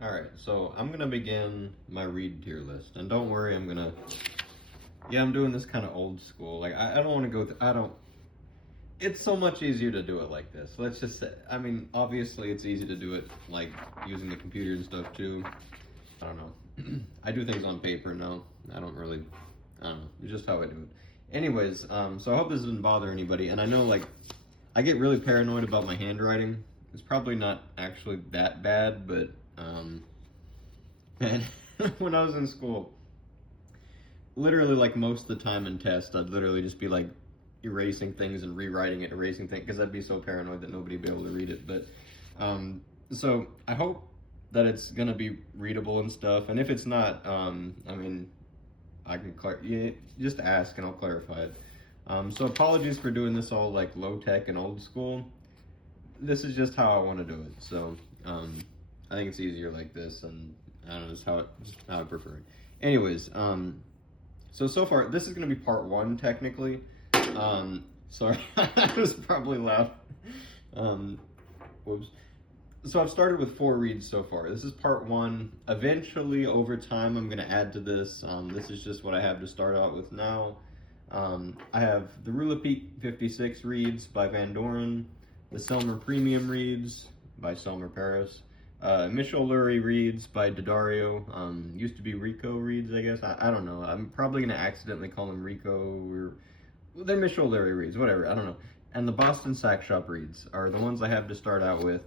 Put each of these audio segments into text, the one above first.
Alright, so I'm gonna begin my reed tier list. And don't worry, I'm doing this kind of old school. Like, I don't want to go, it's so much easier to do it like this. Let's just say, I mean, obviously it's easy to do it, like, using the computer and stuff too. I don't know. I do things on paper now. I don't know. It's just how I do it. Anyways, so I hope this doesn't bother anybody. And I know, like, I get really paranoid about my handwriting. It's probably not actually that bad, but, man, when I was in school, literally, like, most of the time in tests, I'd literally just be, like, erasing things and rewriting it, erasing things, because I'd be so paranoid that nobody'd be able to read it. But, so I hope that it's gonna be readable and stuff. And if it's not, I mean, I can just ask and I'll clarify it. So apologies for doing this all like low tech and old school. This is just how I want to do it. So I think it's easier like this, and I don't know, just how I prefer it. Anyways, so far this is gonna be part one technically. Sorry, that was probably loud. Whoops. So I've started with 4 reeds so far. This is part one. Eventually, over time, I'm going to add to this. This is just what I have to start out with now. I have the Rue Lepic 56 reeds by Vandoren, the Selmer Premium reeds by Selmer Paris, Lurie reeds by Daddario. Used to be Rico reeds, I guess. I don't know. I'm probably going to accidentally call them Rico, or they're Lurie reeds, whatever. I don't know. And the Boston Sax Shop reeds are the ones I have to start out with.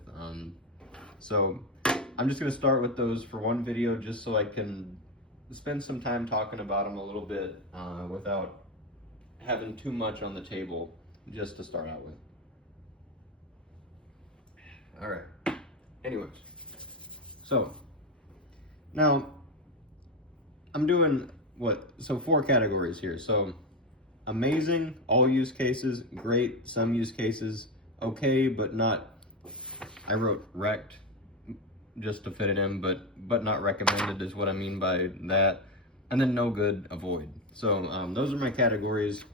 So I'm just going to start with those for one video, just so I can spend some time talking about them a little bit without having too much on the table, just to start out with. All right. Anyways, so now I'm doing 4 categories here. So amazing, all use cases, great, some use cases, okay, but not, I wrote wrecked just to fit it in, but not recommended is what I mean by that. And then no good, avoid. So those are my categories.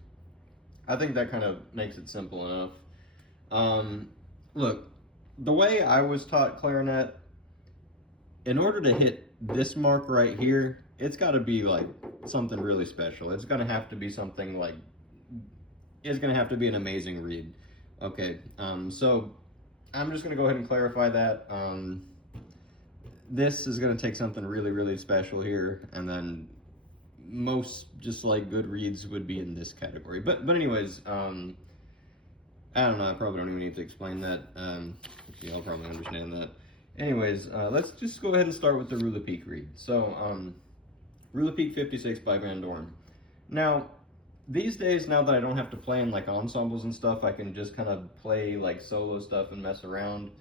I think that kind of makes it simple enough. Look, the way I was taught clarinet, in order to hit this mark right here, it's got to be like something really special. It's going to have to be something like, it's going to have to be an amazing reed. Okay, so I'm just going to go ahead and clarify that. This is going to take something really, really special here, and then most just like good reeds would be in this category. But anyways, I don't know, I probably don't even need to explain that. Y'all probably understand that. Anyways, let's just go ahead and start with the Rue Lepic reed. So, Rue Lepic 56 by Vandoren. Now, these days, now that I don't have to play in like ensembles and stuff, I can just kind of play like solo stuff and mess around.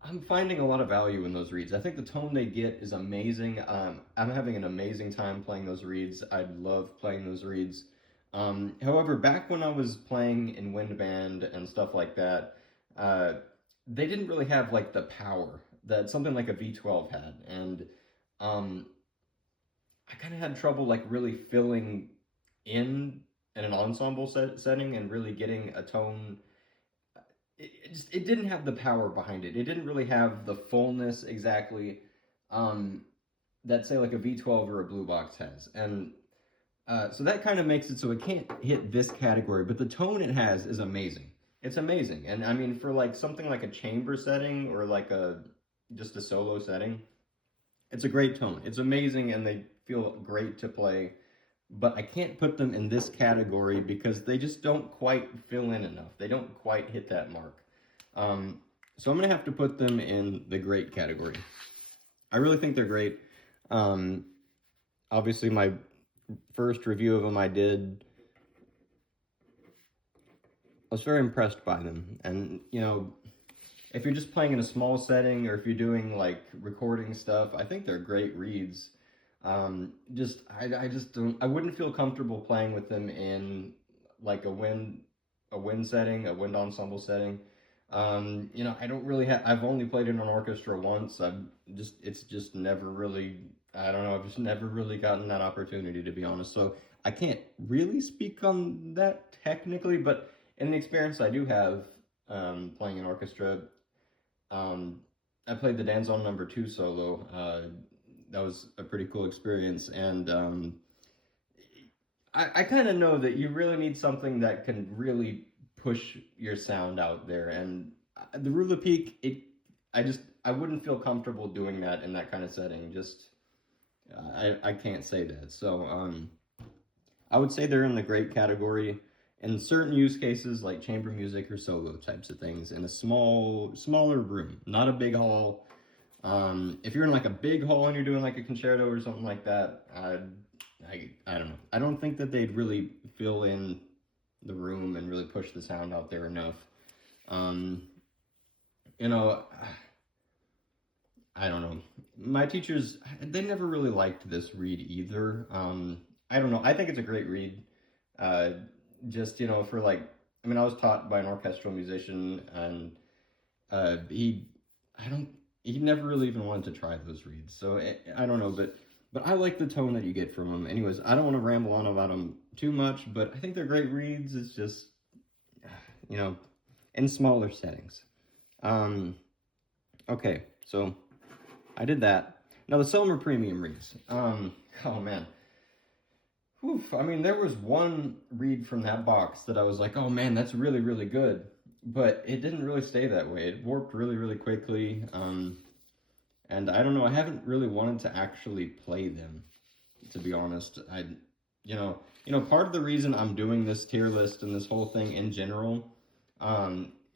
I'm finding a lot of value in those reeds. I think the tone they get is amazing. I'm having an amazing time playing those reeds. I love playing those reeds. However, back when I was playing in wind band and stuff like that, they didn't really have like the power that something like a V12 had. And I kind of had trouble like really filling in an ensemble setting and really getting a tone. It didn't have the power behind it. It didn't really have the fullness exactly that say like a V12 or a blue box has. And so that kind of makes it so it can't hit this category, but the tone it has is amazing. It's amazing. And I mean, for like something like a chamber setting or like just a solo setting, it's a great tone. It's amazing, and they feel great to play. But I can't put them in this category because they just don't quite fill in enough. They don't quite hit that mark. So I'm going to have to put them in the great category. I really think they're great. Obviously, my first review of them I was very impressed by them. And, you know, if you're just playing in a small setting, or if you're doing like recording stuff, I think they're great reeds. I wouldn't feel comfortable playing with them in like a wind setting, a wind ensemble setting. You know, I've only played in an orchestra once. It's just never really, I don't know, I've just never really gotten that opportunity, to be honest. So I can't really speak on that technically, but in the experience I do have, playing an orchestra, I played the Danzon number 2 solo. That was a pretty cool experience, and I kind of know that you really need something that can really push your sound out there, and the Rue Lepic, I wouldn't feel comfortable doing that in that kind of setting. Just I can't say that. So I would say they're in the great category in certain use cases like chamber music or solo types of things in a smaller room, not a big hall. If you're in like a big hall and you're doing like a concerto or something like that, I don't know. I don't think that they'd really fill in the room and really push the sound out there enough. You know, I don't know. My teachers, they never really liked this reed either. I don't know. I think it's a great reed. Just, you know, for like, I mean, I was taught by an orchestral musician, and he never really even wanted to try those reeds. So I don't know, but I like the tone that you get from them. Anyways, I don't want to ramble on about them too much, but I think they're great reeds. It's just, you know, in smaller settings. Okay, so I did that. Now the Selmer Premium reeds. Oh man. Whew, I mean, there was one reed from that box that I was like, oh man, that's really, really good. But it didn't really stay that way. It warped really, really quickly. And I don't know, I haven't really wanted to actually play them, to be honest. You know, part of the reason I'm doing this tier list and this whole thing in general,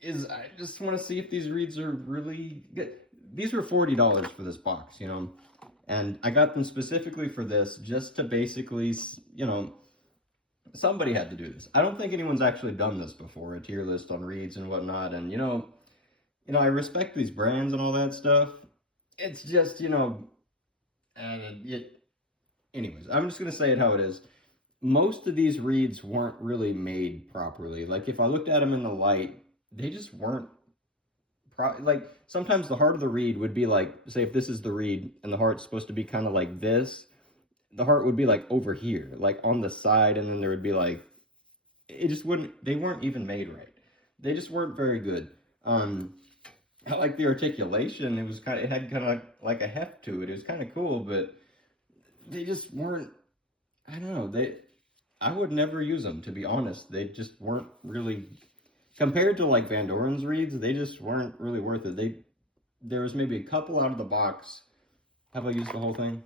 is I just want to see if these reeds are really good. These were $40 for this box, you know, and I got them specifically for this, just to basically, you know, somebody had to do this. I don't think anyone's actually done this before, a tier list on reeds and whatnot, and you know, I respect these brands and all that stuff. It's just, you know, anyways, I'm just gonna say it how it is. Most of these reeds weren't really made properly. Like, if I looked at them in the light, they just weren't like, sometimes the heart of the reed would be like, say if this is the reed and the heart's supposed to be kind of like this, the heart would be like over here, like on the side, and then there would be like, it just wouldn't, they weren't even made right. They just weren't very good. I like the articulation. It had kind of like a heft to it. It was kind of cool, but they just weren't, I don't know, I would never use them, to be honest. They just weren't really, compared to like Vandoren's reeds, they just weren't really worth it. There was maybe a couple out of the box. Have I used the whole thing?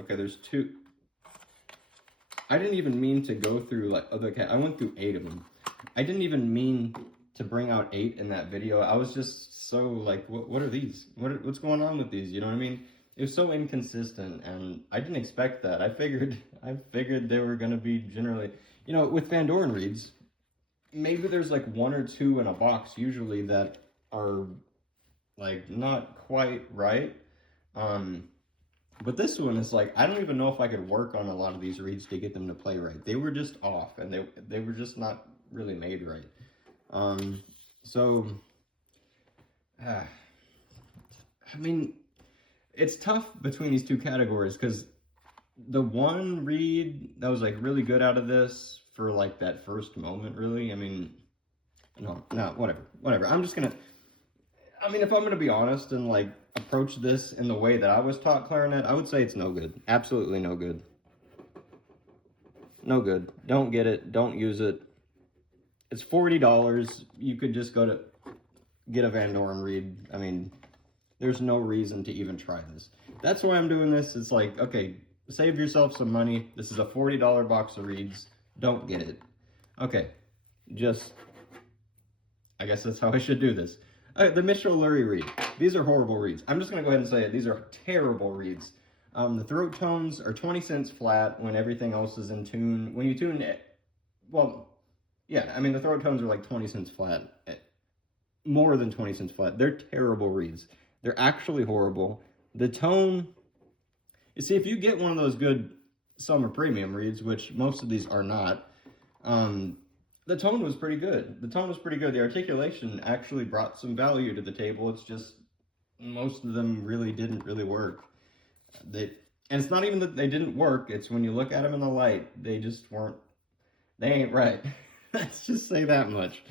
Okay, there's 2. I didn't even mean to go through like, okay, I went through 8 of them. I didn't even mean to bring out 8 in that video. I was just so like, what are these? What's going on with these? You know what I mean? It was so inconsistent, and I didn't expect that. I figured they were gonna be generally, you know, with Vandoren reeds, maybe there's like 1 or 2 in a box usually that are like not quite right. But this one is like, I don't even know if I could work on a lot of these reeds to get them to play right. They were just off, and they were just not really made right. I mean, it's tough between these 2 categories, because the one reed that was like really good out of this for like that first moment, really, I mean, no, whatever. I'm just gonna, I mean, if I'm gonna be honest and like approach this in the way that I was taught clarinet, I would say it's no good. Absolutely no good. No good. Don't get it. Don't use it. It's $40. You could just go to get a Vandoren reed. I mean, there's no reason to even try this. That's why I'm doing this. It's like, okay, save yourself some money. This is a $40 box of reeds. Don't get it. Okay, I guess that's how I should do this. The Mitchell Lurie reed. These are horrible reeds. I'm just going to go ahead and say it. These are terrible reeds. The throat tones are 20 cents flat when everything else is in tune. When you tune it, well, yeah, I mean, the throat tones are like 20 cents flat. More than 20 cents flat. They're terrible reeds. They're actually horrible. The tone, you see, if you get one of those good Selmer Premium reeds, which most of these are not, the tone was pretty good. The articulation actually brought some value to the table. It's just, most of them really didn't really work. And it's not even that they didn't work, it's when you look at them in the light, they just weren't, they ain't right. Let's just say that much.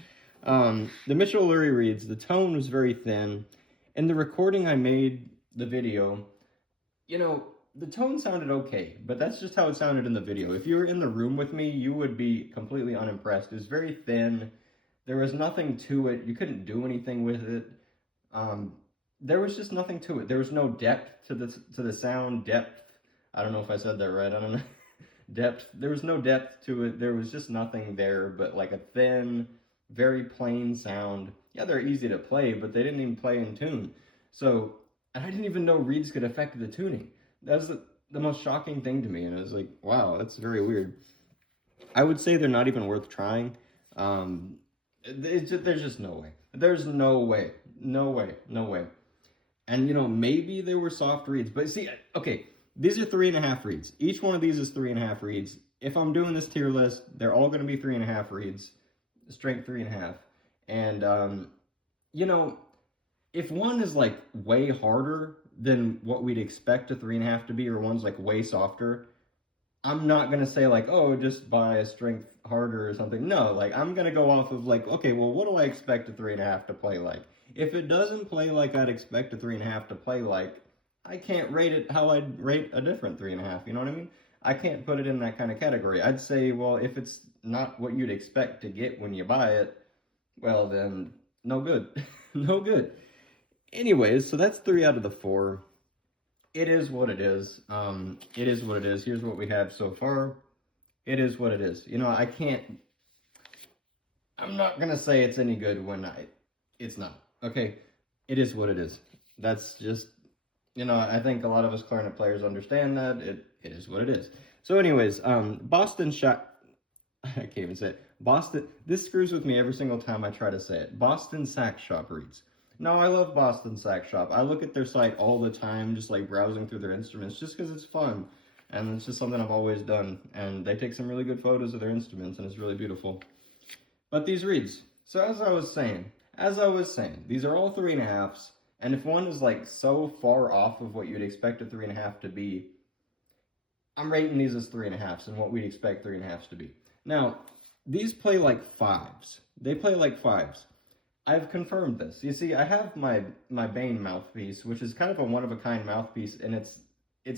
The Mitchell Lurie reeds, the tone was very thin, in the recording I made the video, you know, the tone sounded okay, but that's just how it sounded in the video. If you were in the room with me, you would be completely unimpressed. It was very thin. There was nothing to it. You couldn't do anything with it. There was just nothing to it. There was no depth to the sound. Depth. I don't know if I said that right. I don't know. Depth. There was no depth to it. There was just nothing there but like a thin, very plain sound. Yeah, they're easy to play, but they didn't even play in tune. So, and I didn't even know reeds could affect the tuning. That was the most shocking thing to me, and I was like, wow, that's very weird. I would say they're not even worth trying. There's just no way. There's no way. No way. No way. And, you know, maybe they were soft reeds. But see, okay, these are 3.5 reeds. Each one of these is 3.5 reeds. If I'm doing this tier list, they're all going to be 3.5 reeds. Strength 3.5. And, you know, if one is, like, way harder than what we'd expect a 3.5 to be, or one's, like, way softer, I'm not going to say, like, oh, just buy a strength harder or something. No, like, I'm going to go off of, like, okay, well, what do I expect a 3.5 to play like? If it doesn't play like I'd expect a 3.5 to play like, I can't rate it how I'd rate a different 3.5, you know what I mean? I can't put it in that kind of category. I'd say, well, if it's not what you'd expect to get when you buy it, well, then no good. No good. Anyways, so that's 3 out of the 4. It is what it is. It is what it is. Here's what we have so far. It is what it is. You know, I'm not going to say it's any good when it's not. Okay, it is what it is. That's just, you know, I think a lot of us clarinet players understand that. It is what it is. So anyways, Boston Shop, I can't even say it. Boston, this screws with me every single time I try to say it. Boston Sax Shop reeds. No, I love Boston Sax Shop. I look at their site all the time, just like browsing through their instruments, just because it's fun. And it's just something I've always done. And they take some really good photos of their instruments, and it's really beautiful. But these reeds, so as I was saying, these are all 3.5s, and if one is like so far off of what you'd expect a 3.5 to be, I'm rating these as 3.5s and what we'd expect 3.5s to be. Now, these play like 5s. They play like 5s. I've confirmed this. You see, I have my Bane mouthpiece, which is kind of a one-of-a-kind mouthpiece, and it's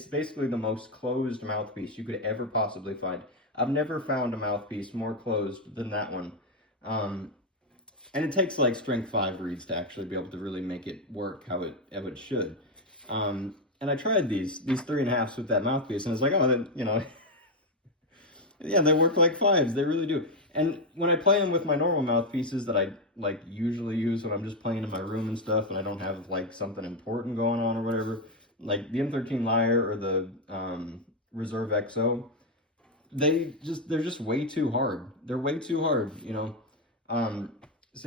basically the most closed mouthpiece you could ever possibly find. I've never found a mouthpiece more closed than that one. And it takes like strength 5 reeds to actually be able to really make it work how it should. And I tried these 3.5s with that mouthpiece, and it's like, oh, then, you know, yeah, they work like 5s. They really do. And when I play them with my normal mouthpieces that I like usually use when I'm just playing in my room and stuff, and I don't have like something important going on or whatever, like the M13 Lyre or the Reserve XO, they're just way too hard. They're way too hard, you know. So,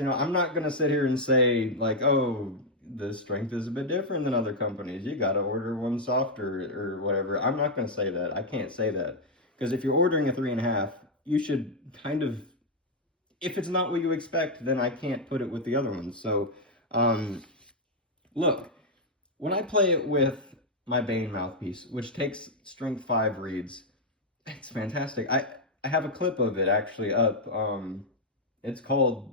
you know, I'm not going to sit here and say, like, oh, the strength is a bit different than other companies. You got to order one softer or whatever. I'm not going to say that. I can't say that. Because if you're ordering a 3.5, you should kind of, if it's not what you expect, then I can't put it with the other ones. So, look, when I play it with my Bane mouthpiece, which takes strength 5 reeds, it's fantastic. I have a clip of it actually up. It's called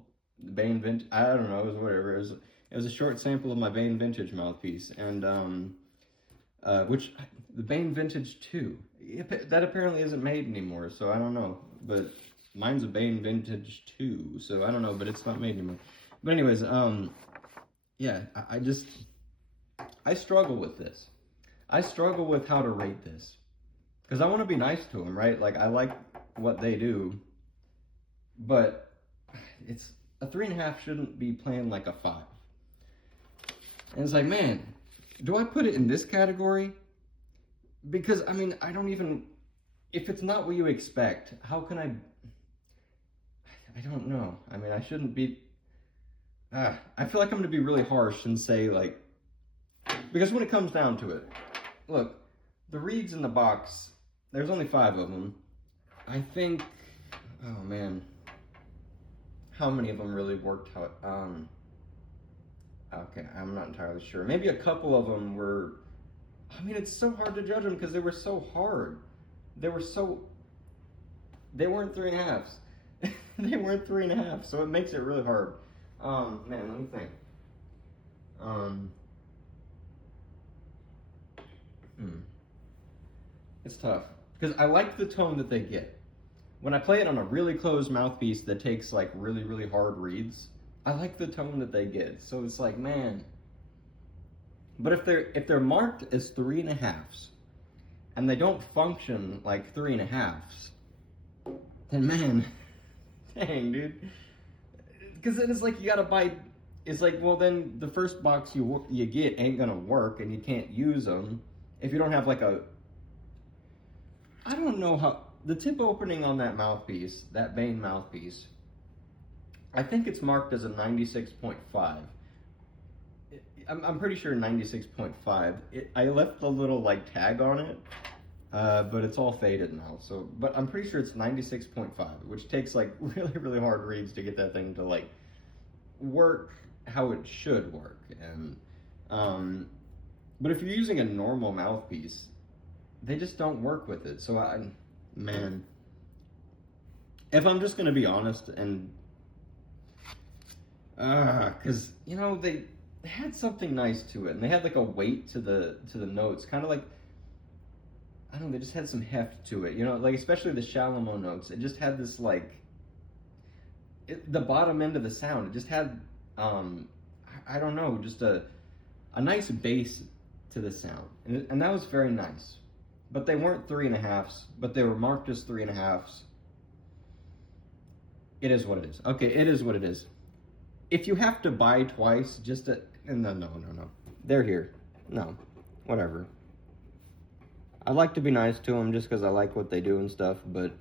Bane Vintage. I don't know. It was whatever. It was a short sample of my Bane Vintage mouthpiece, and which the Bane Vintage 2. That apparently isn't made anymore, so I don't know. But mine's a Bane Vintage 2, so I don't know. But it's not made anymore. But anyways, yeah, I struggle with this. I struggle with how to rate this. Because I want to be nice to them, right? Like, I like what they do. But it's a 3.5 shouldn't be playing like a 5. And it's like, man, do I put it in this category? Because, I mean, I don't even... If it's not what you expect, how can I don't know. I mean, I shouldn't be... I feel like I'm going to be really harsh and say, like... Because when it comes down to it, look, the reeds in the box, there's only 5 of them. I think... Oh, man. How many of them really worked out? Okay, I'm not entirely sure. Maybe a couple of them were... I mean, it's so hard to judge them because they were so hard. They weren't 3.5s. They weren't 3.5, so it makes it really hard. Man, let me think. It's tough. Because I like the tone that they get. When I play it on a really closed mouthpiece that takes like really, really hard reeds, I like the tone that they get. So it's like, man. But if they're marked as 3.5s, and they don't function like 3.5s, then man, dang, dude. Because then it's like you gotta buy. It's like, well, then the first box you get ain't gonna work, and you can't use them if you don't have like a. I don't know how the tip opening on that mouthpiece, that Bane mouthpiece. I think it's marked as a 96.5. I'm pretty sure 96.5. I left the little like tag on it, but it's all faded now. So, but I'm pretty sure it's 96.5, which takes like really, really hard reeds to get that thing to like work how it should work. And but if you're using a normal mouthpiece, they just don't work with it. So man, if I'm just gonna be honest, and because you know they had something nice to it, and they had like a weight to the notes, kind of like, I don't know, they just had some heft to it, you know, like especially the Chalamot notes. It just had this like the bottom end of the sound. It just had I don't know, just a nice bass to the sound, and that was very nice. But they weren't 3.5s, but they were marked as 3.5s. It is what it is. Okay, it is what it is. If you have to buy twice, just to, no. They're here. No, whatever. I like to be nice to them just because I like what they do and stuff, but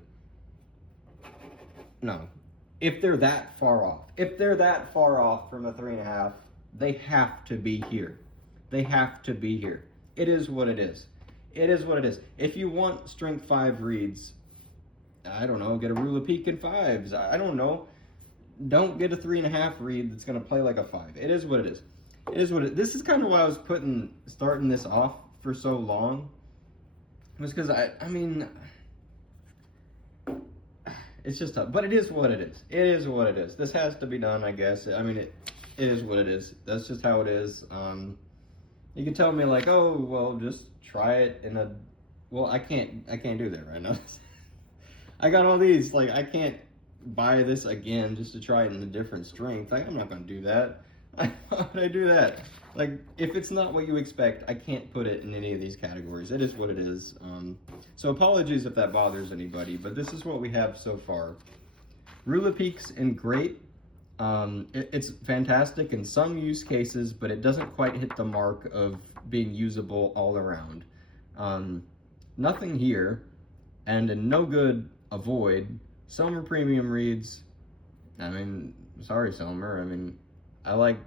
no. If they're that far off from a 3.5, they have to be here. They have to be here. It is what it is. It is what it is. If you want strength 5 reeds, I don't know, get a Rue Lepic in 5s. I don't know. Don't get a 3.5 reed that's gonna play like a 5. It is what it is. It is what it is. This is kind of why I was starting this off for so long. Was because I mean, it's just tough. But it is what it is. It is what it is. This has to be done, I guess. I mean, it is what it is. That's just how it is. You can tell me like, oh, well, just try it in a. Well, I can't do that right now. I got all these. Like, I can't buy this again just to try it in a different strength. I'm not gonna do that. Why would I do that? Like, if it's not what you expect, I can't put it in any of these categories. It is what it is. So apologies if that bothers anybody, but this is what we have so far. Rue Lepic's in great. It's fantastic in some use cases, but it doesn't quite hit the mark of being usable all around. Nothing here, and in no good, avoid. Selmer Premium reads. I mean, sorry, Selmer. I mean, I like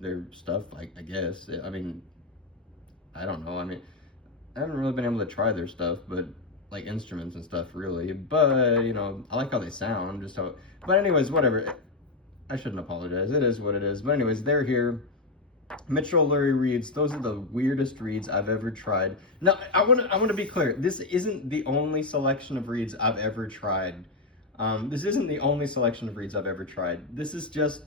their stuff, I guess. I mean, I don't know. I mean, I haven't really been able to try their stuff, but like instruments and stuff, really. But, you know, I like how they sound, just how. But anyways, whatever. I shouldn't apologize. It is what it is. But anyways, they're here. Mitchell Lurie reeds. Those are the weirdest reeds I've ever tried. Now, I want to be clear. This isn't the only selection of reeds I've ever tried. This isn't the only selection of reeds I've ever tried. This is just,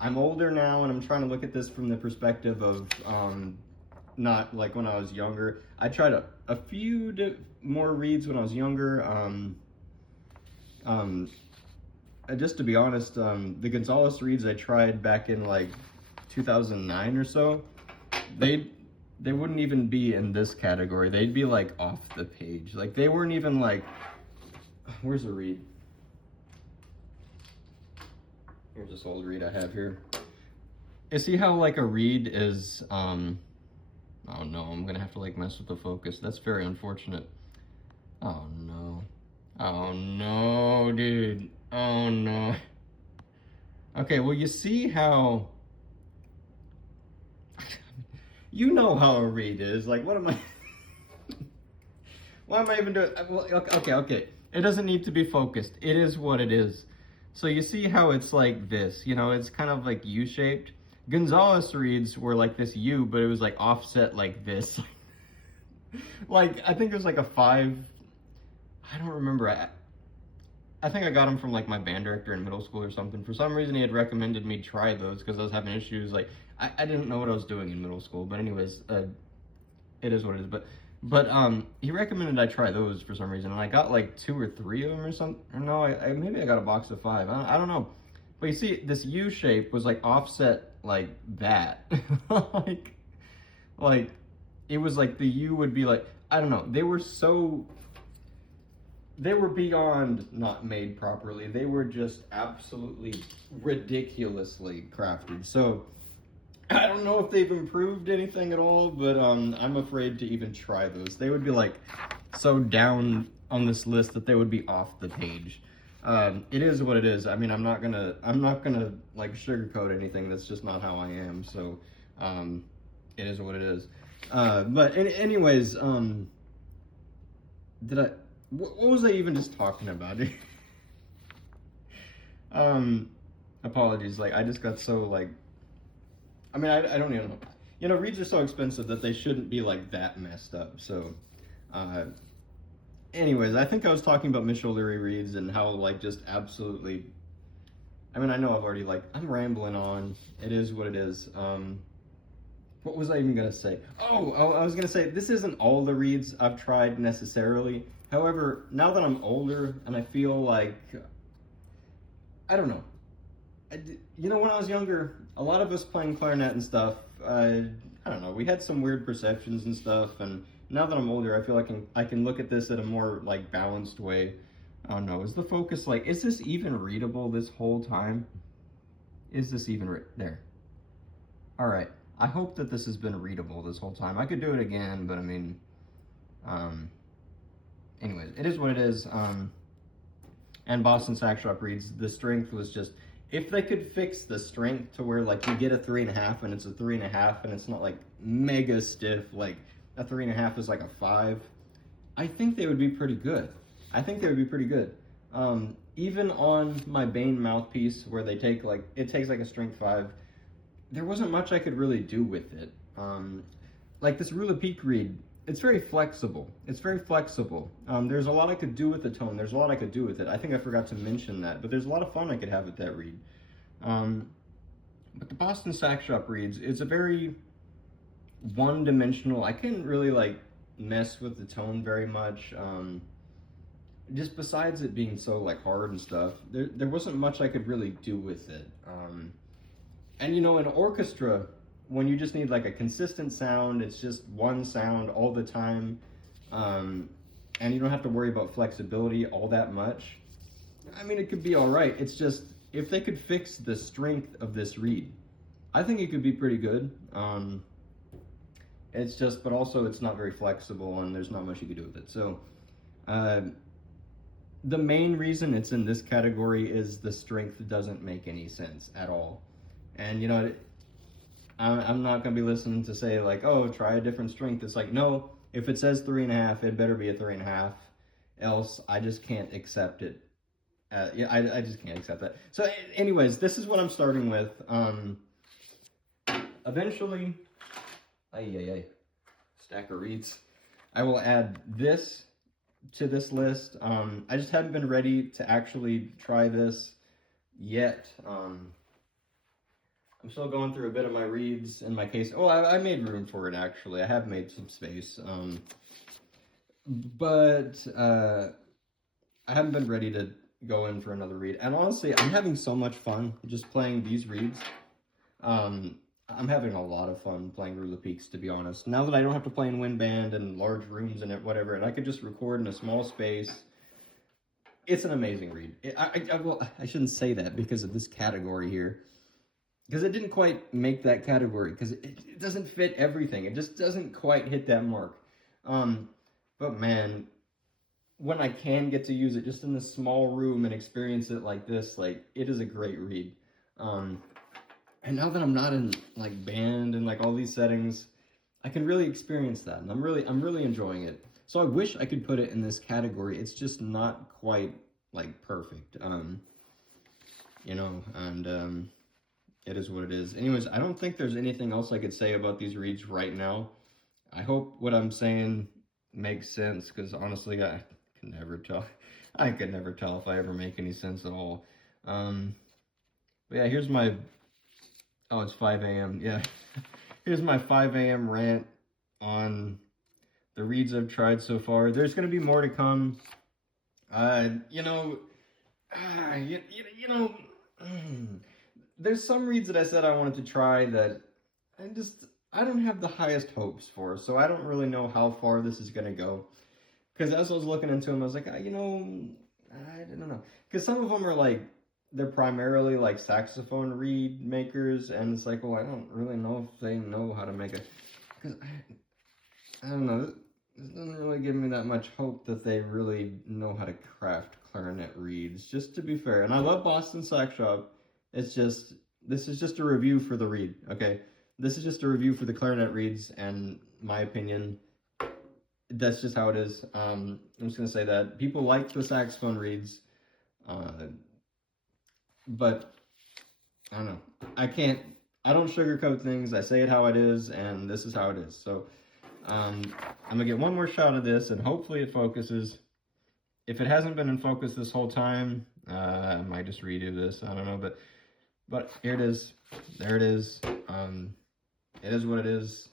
I'm older now, and I'm trying to look at this from the perspective of not like when I was younger. I tried a few more reeds when I was younger. Just to be honest, the Gonzalez reeds I tried back in like 2009 or so, they wouldn't even be in this category. They'd be like off the page. Like they weren't even like, where's the reed? Here's this old reed I have here. You see how like a reed is, oh no, I'm gonna have to like mess with the focus. That's very unfortunate. Oh no. Oh no, dude. Oh no. Okay, well you see how, you know how a reed is. Like what am I, why am I even doing, well, okay. It doesn't need to be focused. It is what it is. So you see how it's like this, you know, it's kind of like U-shaped. Gonzalez reeds were like this U, but it was like offset like this. Like, I think it was like a 5, I don't remember. I think I got them from like my band director in middle school or something. For some reason he had recommended me try those because I was having issues. Like, I didn't know what I was doing in middle school. But anyways, it is what it is. But But he recommended I try those for some reason, and I got like 2 or 3 of them or something. Or no, maybe I got a box of 5. I don't know. But you see, this U shape was like offset like that, like like it was like the U would be like, I don't know. They were beyond not made properly. They were just absolutely ridiculously crafted. So I don't know if they've improved anything at all, but I'm afraid to even try those. They would be like so down on this list that they would be off the page. It is what it is. I mean, I'm not gonna like sugarcoat anything. That's just not how I am. So it is what it is. But anyways, what was I even just talking about? Apologies. Like I just got so like. I mean, I don't even know. You know, reeds are so expensive that they shouldn't be like that messed up. So, anyways, I think I was talking about Mitchell Lurie reeds and how like just absolutely. I mean, I know I've already like I'm rambling on. It is what it is. What was I even gonna say? Oh, I was gonna say this isn't all the reeds I've tried necessarily. However, now that I'm older and I feel like I don't know. You know, when I was younger, a lot of us playing clarinet and stuff, I don't know, we had some weird perceptions and stuff, and now that I'm older, I feel like I can look at this in a more, like, balanced way. Oh no, is the focus, like, is this even readable this whole time? Is this even there? Alright, I hope that this has been readable this whole time. I could do it again, but I mean, anyways, it is what it is, and Boston Sax Shop reads, the strength was just, if they could fix the strength to where like you get a 3.5 and it's a 3.5 and it's not like mega stiff, like a 3.5 is like a 5, I think they would be pretty good. I think they would be pretty good. Even on my Bane mouthpiece where they take like, it takes like a strength 5, there wasn't much I could really do with it. Like this Rue Lepic reed, it's very flexible. It's very flexible. There's a lot I could do with the tone. There's a lot I could do with it. I think I forgot to mention that, but there's a lot of fun I could have with that reed. But the Boston Sax Shop reeds, it's a very one-dimensional. I couldn't really like mess with the tone very much. Just besides it being so like hard and stuff, there wasn't much I could really do with it. And you know, in orchestra, when you just need like a consistent sound, it's just one sound all the time, and you don't have to worry about flexibility all that much. I mean, it could be all right. It's just, if they could fix the strength of this reed, I think it could be pretty good. It's just, but also it's not very flexible and there's not much you could do with it. So, the main reason it's in this category is the strength doesn't make any sense at all. And you know, I'm not going to be listening to say like, oh, try a different strength. It's like, no, if it says 3.5, it better be a 3.5. Else, I just can't accept it. Yeah, I just can't accept that. So anyways, this is what I'm starting with. Eventually, stack of reeds. I will add this to this list. I just haven't been ready to actually try this yet. I'm still going through a bit of my reeds in my case. Oh, I made room for it, actually. I have made some space. But I haven't been ready to go in for another reed. And honestly, I'm having so much fun just playing these reeds. I'm having a lot of fun playing Rue Lepics, to be honest. Now that I don't have to play in wind band and large rooms and whatever, and I could just record in a small space, it's an amazing reed. Well, I shouldn't say that because of this category here. Because it didn't quite make that category, because it doesn't fit everything. It just doesn't quite hit that mark. But man, when I can get to use it just in this small room and experience it like this, like, it is a great reed. And now that I'm not in like band and like all these settings, I can really experience that, and I'm really enjoying it. So I wish I could put it in this category. It's just not quite like perfect. You know, and it is what it is. Anyways, I don't think there's anything else I could say about these reeds right now. I hope what I'm saying makes sense, because honestly, I can never tell. I could never tell if I ever make any sense at all. But yeah, here's my, oh, it's 5 a.m. Yeah. Here's my 5 a.m. rant on the reeds I've tried so far. There's going to be more to come. You know, you know, there's some reeds that I said I wanted to try that I don't have the highest hopes for, so I don't really know how far this is going to go. Because as I was looking into them, I was like, you know, I don't know. Because some of them are like, they're primarily like saxophone reed makers, and it's like, well, I don't really know if they know how to make it. Because I don't know, this doesn't really give me that much hope that they really know how to craft clarinet reeds, just to be fair. And I love Boston Sax Shop. It's just, this is just a review for the reed, okay? This is just a review for the clarinet reeds, and my opinion, that's just how it is. I'm just going to say that. People like the saxophone reeds, but I don't know. I don't sugarcoat things. I say it how it is, and this is how it is. So I'm going to get one more shot of this, and hopefully it focuses. If it hasn't been in focus this whole time, I might just redo this. I don't know, but here it is. There it is. It is what it is.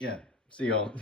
Yeah. See y'all.